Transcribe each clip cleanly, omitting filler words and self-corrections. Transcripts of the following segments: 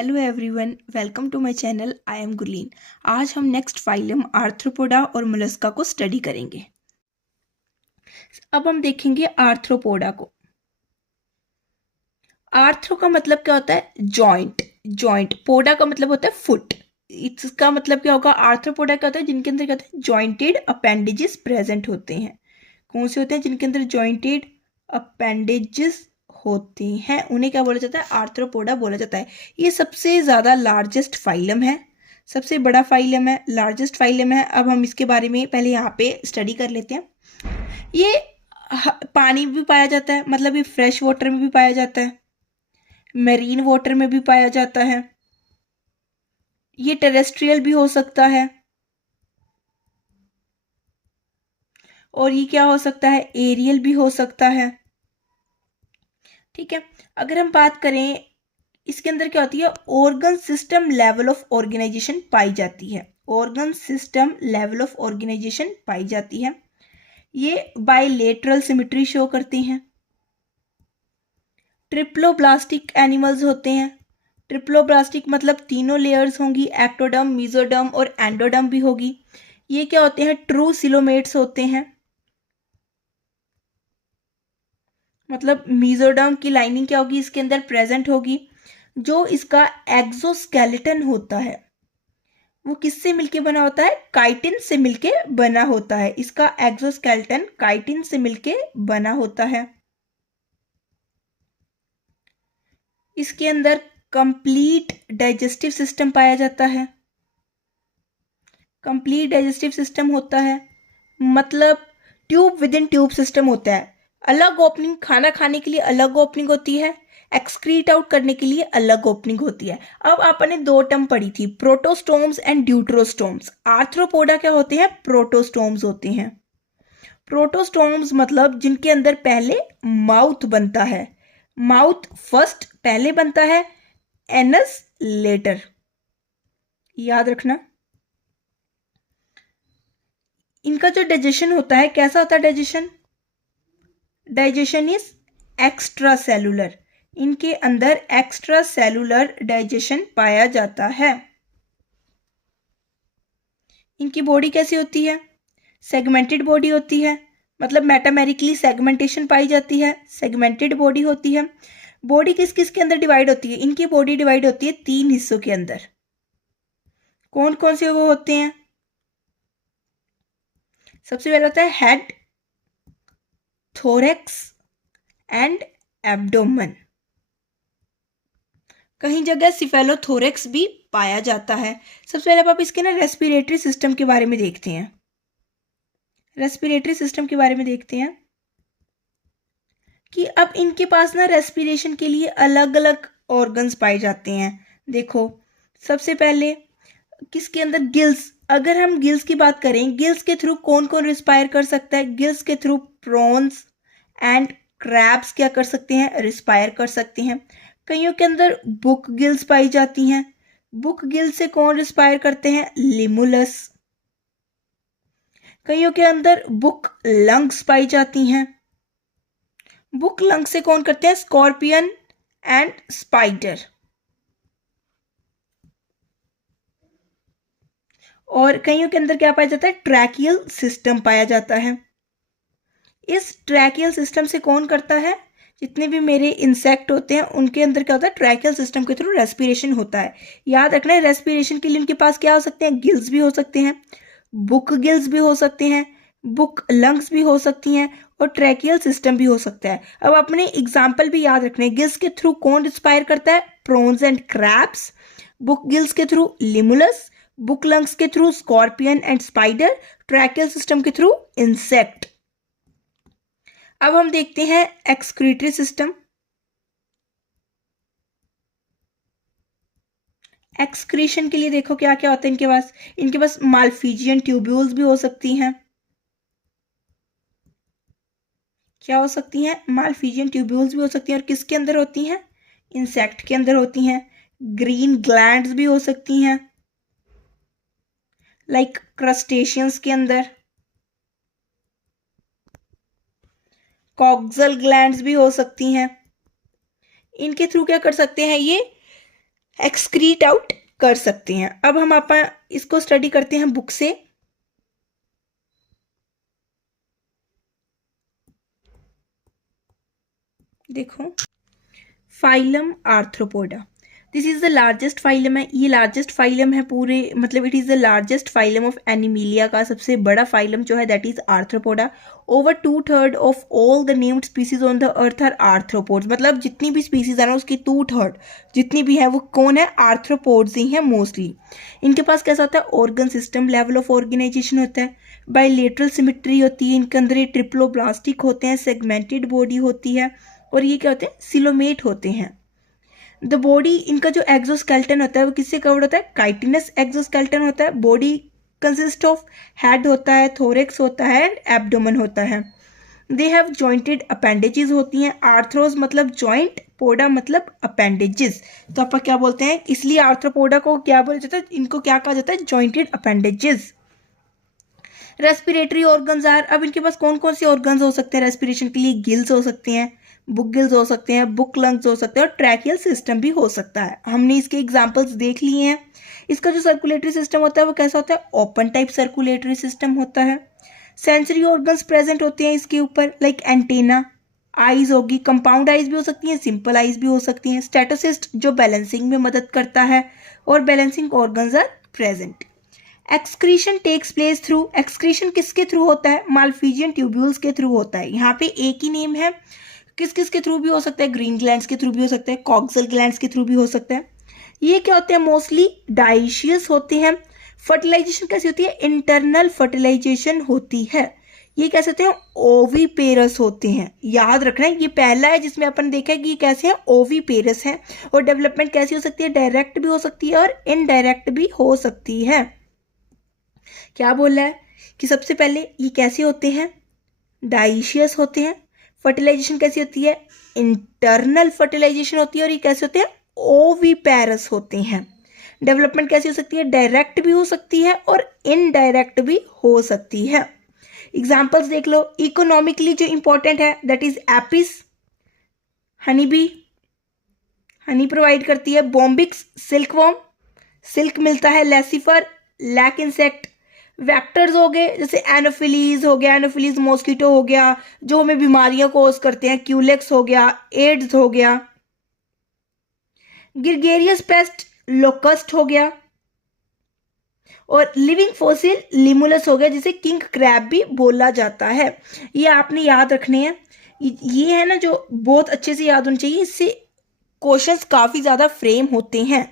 Hello everyone, welcome to my channel. I am Gurleen. आज हम next phylum arthropoda और mollusca को स्टडी करेंगे। अब हम देखेंगे आर्थ्रोपोडा को। आर्थ्रो का मतलब क्या होता है? जॉइंट। जॉइंट। पोडा का मतलब होता है फुट। इसका मतलब क्या होगा? आर्थ्रोपोडा क्या होता है? जिनके अंदर क्या होता है? जॉइंटेड अपेंडेजेस प्रेजेंट होते हैं। कौन से होते हैं? जिनके अंदर जॉइंटेड अपेंडेजेस होते हैं उन्हें क्या बोला जाता है? आर्थ्रोपोडा बोला जाता है। ये सबसे ज़्यादा लार्जेस्ट फाइलम है, सबसे बड़ा फाइलम है, लार्जेस्ट फाइलम है। अब हम इसके बारे में पहले यहाँ पे स्टडी कर लेते हैं। ये पानी में भी पाया जाता है, मतलब ये फ्रेश वाटर में भी पाया जाता है, मेरीन वाटर में भी पाया जाता है, ये टेरेस्ट्रियल भी हो सकता है, और ये क्या हो सकता है? एरियल भी हो सकता है। ठीक है। अगर हम बात करें इसके अंदर क्या होती है? Organ system level of organisation पाई जाती है। Organ system level of organisation पाई जाती है। ये बाइलेटरल सिमेट्री शो करती हैं। ट्रिप्लोब्लास्टिक एनिमल्स होते हैं। ट्रिप्लोब्लास्टिक मतलब तीनों लेयर्स होंगी, एक्टोडर्म, मेसोडर्म और एंडोडर्म भी होगी। ये क्या होते हैं? ट्रू सिलोमेट्स होते हैं। मतलब मेसोडर्म की लाइनिंग क्या होगी? इसके अंदर प्रेजेंट होगी। जो इसका एक्सोस्केलेटन होता है वो किससे मिलके बना होता है? काइटिन से मिलके बना होता है। इसका एक्सोस्केलेटन काइटिन से मिलके बना होता है। इसके अंदर कंप्लीट डाइजेस्टिव सिस्टम पाया जाता है। कंप्लीट डाइजेस्टिव सिस्टम होता है, मतलब tube with in tube system होता है। अलग ओपनिंग, खाना खाने के लिए अलग ओपनिंग होती है, एक्सक्रीट आउट करने के लिए अलग ओपनिंग होती है। अब आपने दो टर्म पढ़ी थी, प्रोटोस्टोम्स एंड ड्यूट्रोस्टोम्स। आर्थ्रोपोडा क्या होते हैं? प्रोटोस्टोम्स होते हैं। प्रोटोस्टोम्स मतलब जिनके अंदर पहले माउथ बनता है। माउथ फर्स्ट पहले बनता है, एनस लेटर। याद रखना। इनका जो डाइजेशन होता है कैसा होता है? Digestion is extra cellular. इनके अंदर एक्स्ट्रा सेलुलर डाइजेशन पाया जाता है। इनकी बॉडी कैसी होती है? सेगमेंटेड बॉडी होती है, मतलब मेटामेरिकली सेगमेंटेशन पाई जाती है, सेगमेंटेड बॉडी होती है। बॉडी किस किस के अंदर डिवाइड होती है? इनकी बॉडी डिवाइड होती है तीन हिस्सों के अंदर। कौन कौन से वो होते हैं? सबसे पहले होता है हेड, थोरैक्स एंड एब्डोमेन। कहीं जगह सिफेलोथोरैक्स भी पाया जाता है। सबसे पहले आप इसके ना रेस्पिरेटरी सिस्टम के बारे में देखते हैं। रेस्पिरेटरी सिस्टम के बारे में देखते हैं कि अब इनके पास ना रेस्पिरेशन के लिए अलग अलग ऑर्गन्स पाए जाते हैं। देखो, सबसे पहले किसके अंदर? गिल्स। अगर हम गिल्स की बात करें, गिल्स के थ्रू कौन कौन रिस्पायर कर सकता है? गिल्स के थ्रू प्रॉन्स एंड क्रैब्स क्या कर सकते हैं? रिस्पायर कर सकते हैं। कईयों के अंदर बुक गिल्स पाई जाती हैं। बुक गिल्स से कौन रिस्पायर करते हैं? लिमुलस। कईयों के अंदर बुक लंग्स पाई जाती हैं। बुक लंग से कौन करते हैं? Scorpion and spider. और कईयों के अंदर क्या पाया जाता है? ट्रैकियल सिस्टम पाया जाता है। इस ट्रैकियल सिस्टम से कौन करता है? जितने भी मेरे इंसेक्ट होते हैं उनके अंदर क्या होता है? ट्रैकियल सिस्टम के थ्रू रेस्पिरेशन होता है। याद रखना है, रेस्पिरेशन के लिए उनके पास क्या हो सकते हैं? गिल्स भी हो सकते हैं, बुक गिल्स भी हो सकते हैं, बुक लंग्स भी हो सकती हैं, और ट्रैकियल सिस्टम भी हो सकता है। अब अपने एग्जाम्पल भी याद रखने हैं। गिल्स के थ्रू कौन रिस्पायर करता है? Prawns and crabs. Book gills के थ्रू लिमुलस, बुक लंग्स के through scorpion and spider, tracheal system के थ्रू इंसेक्ट। अब हम देखते हैं एक्सक्रीटरी सिस्टम। एक्सक्रीशन के लिए देखो क्या क्या होता है इनके पास मालफिजियन ट्यूब्यूल्स भी हो सकती हैं। क्या हो सकती हैं? मालफिजियन ट्यूब्यूल्स भी हो सकती हैं। और किसके अंदर होती हैं? इंसेक्ट के अंदर होती हैं। ग्रीन ग्लैंड्स भी हो सकती हैं, लाइक क्रस्टेशियंस के अंदर। कॉक्सल ग्लैंड्स भी हो सकती हैं। इनके थ्रू क्या कर सकते हैं? ये एक्सक्रीट आउट कर सकते हैं। अब हम इसको स्टडी करते हैं बुक से। देखो, phylum arthropoda, this is the largest phylum है, ये लार्जेस्ट फाइलम है पूरे, मतलब it is the largest phylum of animalia का सबसे बड़ा फाइलम जो है that is arthropoda. Over 2/3 of all the named species on the earth are arthropods, मतलब जितनी भी स्पीसीज है ना उसकी 2/3 जितनी भी है वो कौन है, आर्थ्रोपोड्स ही है मोस्टली। इनके पास कैसा होता है, organ system, level of organisation होता है, बायलेटरल सिमेट्री होती है, इनके अंदर ये ट्रिप्लोब्लास्टिक होते हैं, सेगमेंटेड बॉडी होती है, और ये क्या होते हैं, सिलोमेट होते हैं। द बॉडी, इनका जो एक्सोस्केलेटन होता है वो किससे कवर्ड होता है, काइटिनस एक्सोस्केलेटन होता है। बॉडी कंसिस्ट ऑफ हेड होता है, थोरेक्स होता है, एब्डोमेन होता है। दे हैव जॉइंटेड अपेंडेजेस होती हैं। आर्थ्रोज मतलब जॉइंट, पोडा मतलब अपेंडेजेस, तो आप क्या बोलते हैं, इसलिए आर्थ्रोपोडा को क्या बोला जाता है, इनको क्या कहा जाता है, jointed appendages. Respiratory organs are, अब इनके पास कौन कौन से ऑर्गन्स हो सकते हैं रेस्पिरेशन के लिए, गिल्स हो सकते हैं, बुक गिल्स हो सकते हैं, बुक लंग्स हो सकते हैं, और ट्रैकियल सिस्टम भी हो सकता है। हमने इसके एग्जांपल्स देख लिए हैं। इसका जो सर्कुलेटरी सिस्टम होता है वो कैसा होता है, ओपन टाइप सर्कुलेटरी सिस्टम होता है। सेंसरी ऑर्गन्स प्रेजेंट होते हैं इसके ऊपर, लाइक एंटेना, आईज होगी, कंपाउंड आईज भी हो सकती हैं, सिंपल आईज भी हो सकती हैं। स्टेटोसिस्ट जो बैलेंसिंग में मदद करता है, और balancing organs are present. Excretion takes place through, excretion किसके थ्रू होता है, माल्फिजियन ट्यूब्यूल्स के थ्रू होता है। यहाँ पे एक ही नेम है, किस किस के थ्रू भी हो सकता है, ग्रीन ग्लैंड्स के थ्रू भी हो सकता है, कॉक्सल ग्लैंड्स के थ्रू भी हो सकता है। ये क्या होते हैं, मोस्टली डाइशियस होते हैं। फर्टिलाइजेशन कैसी होती है, इंटरनल फर्टिलाइजेशन होती है। ये कैसे होते हैं, ओवीपेरस होते हैं। याद रखना है, ये पहला है जिसमें अपन देखा है कि ये कैसे हैं, ओवीपेरस हैं। और डेवलपमेंट कैसी हो सकती है, डायरेक्ट भी हो सकती है और इनडायरेक्ट भी हो सकती है। क्या बोल रहा है कि सबसे पहले ये कैसे होते हैं, डाइशियस होते हैं। फर्टिलाइजेशन कैसी होती है, इंटरनल फर्टिलाइजेशन होती है, और ये कैसे होते हैं, ओवीपेरस होते हैं। डेवलपमेंट कैसी हो सकती है, डायरेक्ट भी हो सकती है और इनडायरेक्ट भी हो सकती है। एग्जांपल्स देख लो, इकोनॉमिकली जो इंपॉर्टेंट है that is Apis, honey bee, Honey provide करती है। बॉम्बिक्स, सिल्कवॉर्म, सिल्क मिलता है। Laccifer, lac insect. वेक्टर्स हो गए जैसे एनोफिलीज हो गया, एनोफिलीज मॉस्किटो हो गया जो हमें बीमारियां कॉज करते हैं, क्यूलेक्स हो गया, एड्स हो गया। ग्रिगेरियस पेस्ट, लोकस्ट हो गया, और लिविंग फॉसिल लिमुलस हो गया जिसे किंग क्रैब भी बोला जाता है। ये आपने याद रखने हैं, ये है ना जो बहुत अच्छे से याद होने चाहिए, इससे क्वेश्चंस काफी ज्यादा फ्रेम होते हैं।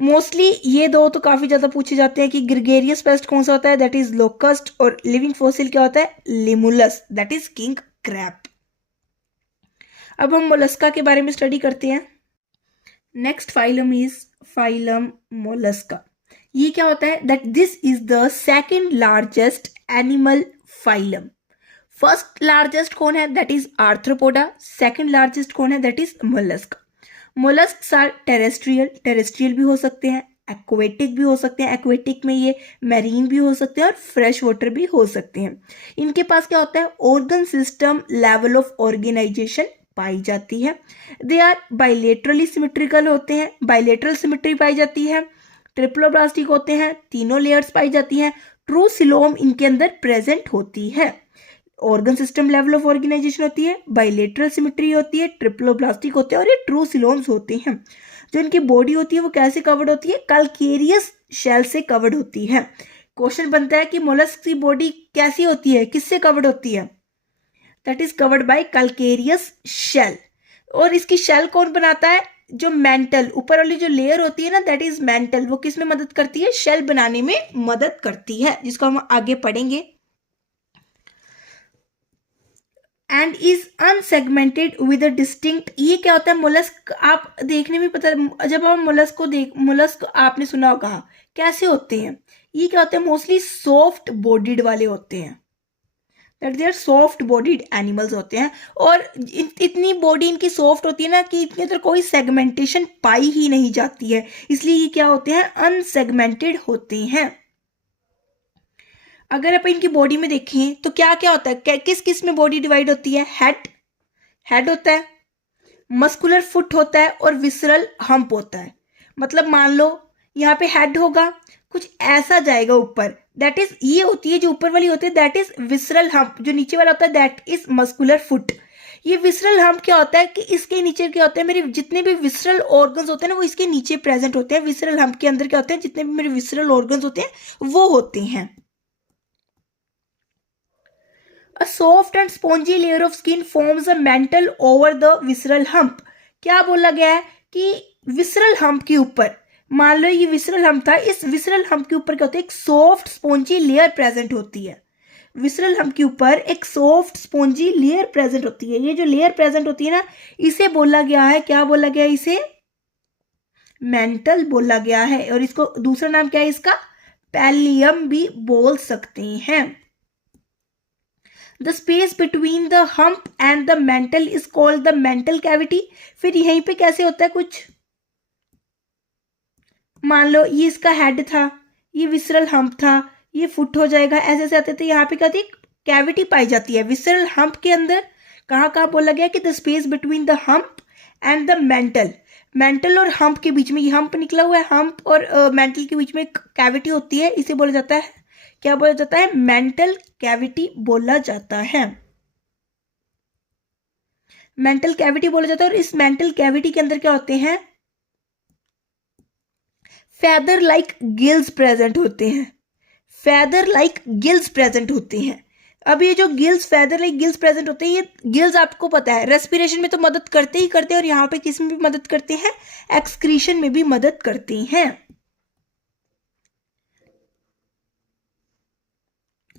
मोस्टली ये दो तो काफी ज्यादा पूछे जाते हैं कि ग्रिगेरियस पेस्ट कौन सा होता है, दैट इज लोकस्ट, और लिविंग फॉसिल क्या होता है, limulus, that is king crab. अब हम मोलस्का के बारे में स्टडी करते हैं। Next phylum is phylum mollusca. ये क्या होता है, that this is the second largest animal phylum. First largest कौन है, that is arthropoda. Second largest कौन है, that is mollusca. Molluscs are terrestrial, terrestrial भी हो सकते हैं, एक्वेटिक भी हो सकते हैं, एक्वेटिक में ये मैरीन भी हो सकते हैं, और फ्रेश वाटर भी हो सकते हैं। इनके पास क्या होता है, organ system, level of organisation पाई जाती है। दे आर बाइलेटरली सिमेट्रिकल होते हैं, बाइलेटरल सिमेट्री पाई जाती है। ट्रिप्लोब्लास्टिक होते हैं, तीनों लेयर्स पाई जाती हैं। ट्रू सिलोम इनके अंदर प्रेजेंट होती है। Organ system, level of organisation होती है, बाइलेटरल सिमेट्री होती है, ट्रिप्लोब्लास्टिक होते हैं, और ये ट्रू सिलोम्स होते हैं। जो इनकी बॉडी होती है वो कैसे कवर्ड होती है, कैल्केरियस शेल से कवर्ड होती है। क्वेश्चन बनता है कि मोलस्क की बॉडी कैसी होती है, किससे कवर्ड होती है, that is covered by calcareous shell. और इसकी शेल कौन बनाता है, जो मेंटल ऊपर वाली जो लेयर होती है ना, दैट इज मेंटल, वो किस में मदद करती है, शेल बनाने में मदद करती है, जिसको हम आगे पढ़ेंगे। And is unsegmented with a distinct, ये क्या होता है, मोलस्क आप देखने में पता, जब आप मोलस्क को मोलस्क आपने सुना होगा कैसे होते हैं, ये क्या होते हैं, मोस्टली सॉफ्ट बॉडीड वाले होते हैं, that they are soft bodied animals होते हैं। और इतनी बॉडी इनकी सॉफ्ट होती है ना कि इनके अंदर कोई सेगमेंटेशन पाई ही नहीं जाती है, इसलिए ये क्या होते हैं, अनसेगमेंटेड होते हैं। अगर आप इनकी बॉडी में देखें तो क्या क्या होता है, किस किस में बॉडी डिवाइड होती है, हेड होता है, मस्कुलर फुट होता है, और विसरल हम्प होता है। मतलब मान लो यहाँ पे हेड होगा, कुछ ऐसा जाएगा ऊपर, दैट इज, ये होती है जो ऊपर वाली होती है दैट इज विसरल हम्प, जो नीचे वाला होता है दैट इज मस्कुलर फुट। ये विसरल हम्प क्या होता है कि इसके नीचे क्या होता है, मेरे जितने भी विसरल ऑर्गन्स होते हैं ना वो इसके नीचे प्रेजेंट होते हैं। विसरल हम्प के अंदर क्या होते हैं, जितने भी मेरे विसरल ऑर्गन्स होते हैं वो होते हैं। A soft and spongy layer of skin forms a mantle over the visceral hump। क्या बोला गया है कि विसरल हम्प के ऊपर, मान लो ये विसरल हम्प था, इस विसरल हम्प के ऊपर क्या होता है, एक सॉफ्ट स्पॉन्जी लेयर प्रेजेंट होती है। विसरल हम्प के ऊपर एक सॉफ्ट स्पॉन्जी लेयर प्रेजेंट होती है। ये जो लेयर प्रेजेंट होती है ना, इसे बोला गया है, क्या बोला गया है, इसे मेंटल बोला गया है। और इसको दूसरा नाम क्या है इसका, पैलियम भी बोल सकते हैं। The space between the hump and the mantle is called the mental cavity। फिर यहीं पे कैसे होता है कुछ, मान लो ये इसका हेड था, ये विसरल हम्प था, ये फुट हो जाएगा, ऐसे ऐसे आते थे, यहाँ पे क्या थी, कैविटी पाई जाती है विसरल हम्प के अंदर। कहाँ कहाँ बोला गया कि the space between the hump and the mental, mental और हम्प के बीच में, ये हम्प निकला हुआ है, हम्प और मेंटल के बीच में एक कैविटी होती है, इसे बोला जाता है, क्या बोला जाता है, मेंटल कैविटी बोला जाता है। मेंटल कैविटी बोला जाता है। और इस मेंटल कैविटी के अंदर क्या होते हैं, फेदर लाइक गिल्स प्रेजेंट होते हैं। फेदर लाइक गिल्स प्रेजेंट होते हैं। अब ये जो gills, feather like gills present होते हैं, ये गिल्स आपको पता है रेस्पिरेशन में तो मदद करते ही करते हैं, और यहाँ पे किस में भी मदद करते हैं, एक्सक्रीशन में भी मदद करते हैं।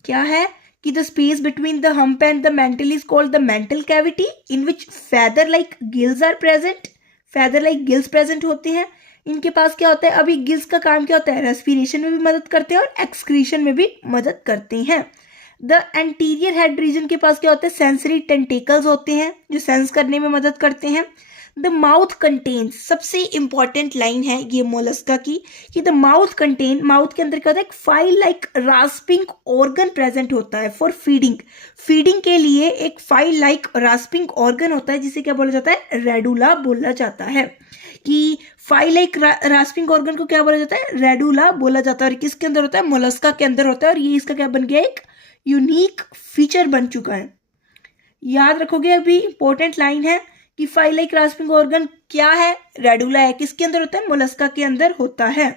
क्या है कि the space between the hump and the mantle is called the mantle cavity in which feather like gills are present. Feather like gills present होते हैं। इनके पास क्या होता है, अभी गिल्स का काम क्या होता है, रेस्पिरेशन में भी मदद करते हैं और एक्सक्रीशन में भी मदद करते हैं। द एंटीरियर हेड रीजन के पास क्या होता है, सेंसरी टेंटिकल्स होते हैं जो सेंस करने में मदद करते हैं। द माउथ कंटेन्स, सबसे इंपॉर्टेंट लाइन है ये मोलस्का की, कि द माउथ कंटेन, माउथ के अंदर क्या होता है, एक file like rasping organ present होता है फॉर फीडिंग। फीडिंग के लिए एक फाइल लाइक रास्पिंग ऑर्गन होता है जिसे क्या बोला जाता है, रेडुला बोला जाता है। कि फाइल लाइक रास्पिंग ऑर्गन को क्या बोला जाता है, रेडुला बोला जाता है। और किसके अंदर होता है, मोलस्का के अंदर होता है। और ये इसका क्या बन गया, एक यूनिक फीचर बन चुका है। याद रखोगे, अभी इंपॉर्टेंट लाइन है कि फाइल लाइक रास्पिंग ऑर्गन क्या है, रेडुला है। किसके अंदर होता है, मोलस्का के अंदर होता है।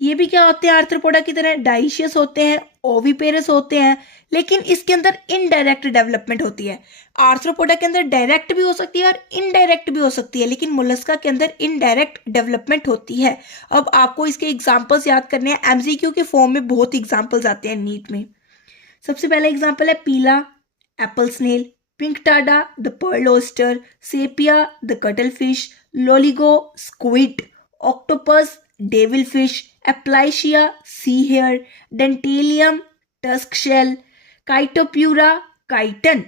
ये भी क्या होते हैं, आर्थ्रोपोडा की तरह डाइशियस होते हैं, ओविपेरस होते हैं, लेकिन इसके अंदर इनडायरेक्ट डेवलपमेंट होती है। आर्थ्रोपोडा के अंदर डायरेक्ट भी हो सकती है और इनडायरेक्ट भी हो सकती है, लेकिन मोलस्का के अंदर इनडायरेक्ट डेवलपमेंट होती है। अब आपको इसके एग्जांपल्स याद करने हैं, एमसीक्यू के फॉर्म में बहुत एग्जांपल्स आते हैं नीट में। सबसे पहला एग्जांपल है Pila, apple snail, Pinctada, the pearl oyster, Sepia, the cuttlefish, Loligo, squid, octopus, devil fish, Aplysia, sea hare, Dentalium, tusk shell, Chaetopleura, chiton.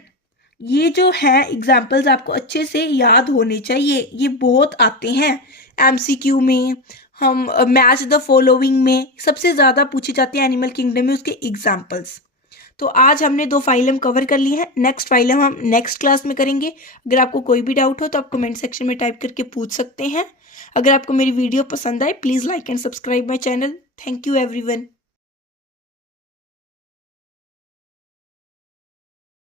ये जो है एग्जाम्पल्स आपको अच्छे से याद होने चाहिए, ये बहुत आते हैं एमसीक्यू में, हम मैच द फॉलोइंग में सबसे ज़्यादा पूछे जाते हैं एनिमल किंगडम में उसके एग्जाम्पल्स। तो आज हमने 2 फाइलम कवर कर लिए हैं, नेक्स्ट फाइलम हम नेक्स्ट क्लास में करेंगे। अगर आपको कोई भी डाउट हो तो आप कमेंट सेक्शन में टाइप करके पूछ सकते हैं। अगर आपको मेरी वीडियो पसंद आए please like and subscribe my channel. Thank you everyone.